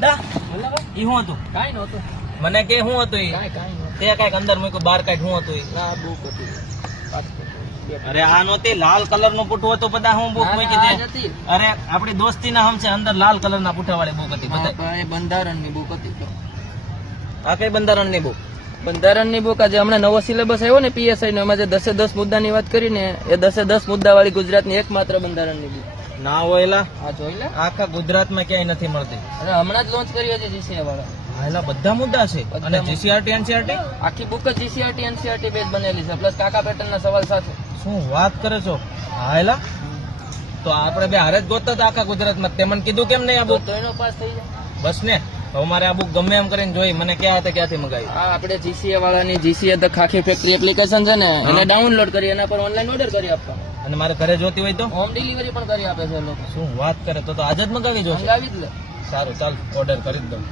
દાદા ઈ હું હતું? કાઈ નહોતું. મને કે હું હતું ઈ? કાંઈ કાંઈ તે કાંઈક અંદર મૂક્યું બહાર કાંઈક હું હતું ઈ? ના બુક હતી અરે આ નહોતી લાલ કલરનું પૂઠું હતું બધા હું બુક મૂકી દે. અરે આપણી દોસ્તી ના હમશે અંદર લાલ કલર ના પૂઠા વાળી બુક હતી હા, બધા પણ એ બંધારણની બુક હતી આ કઈ બંધારણની બુક? બંધારણની બુક આજે હમણાં નવો સિલેબસ આવ્યો ને પીએસઆઈ નો એમાં જે દસે દસ મુદ્દાની વાત કરીને એ દસે દસ મુદ્દા વાળી ગુજરાતની એકમાત્ર બંધારણની બુક. ના હોય એલા. આ જોઈ લે. આખા ગુજરાતમાં ક્યાંય નથી મળતી. અરે હમણાં જ લોન્ચ કરી હતી જીસીએ વાળા. એલા બધા મુદ્દા છે. અને. જીસીઆરટી એનસીઆરટી આખી બુક જ જીસીઆરટી એનસીઆરટી બેઝ બનેલી છે. પ્લસ કાકા પેટર્નના સવાલ સાથે. શું વાત કરે છો? હા એલા. તો આપણે બે હારે જ ગોતતા હતા આખા ગુજરાતમાં. તે મને કીધું કેમ નહીં આ બુક તો એનો પાસ થઈ જાય. બસ ને. હવે મારે આ બુક ગમે એમ કરીને જોઈ. મને ક્યાં હતા ક્યાંથી મંગાવી? આ આપણે જીસીએ વાળાની GCA the Khakhi factory application છે ને એને ડાઉનલોડ કરી એના પર ઓનલાઈન ઓર્ડર કરી આપવાનો. અને મારે ઘરે જોતી હોય તો? હોમ ડિલિવરી પણ કરી આપે છે લોકો. શું વાત કરે? તો તો આજે જ મંગાવી જો મંગાવી જ લે. સારું ચાલ ઓર્ડર કરી દઉં.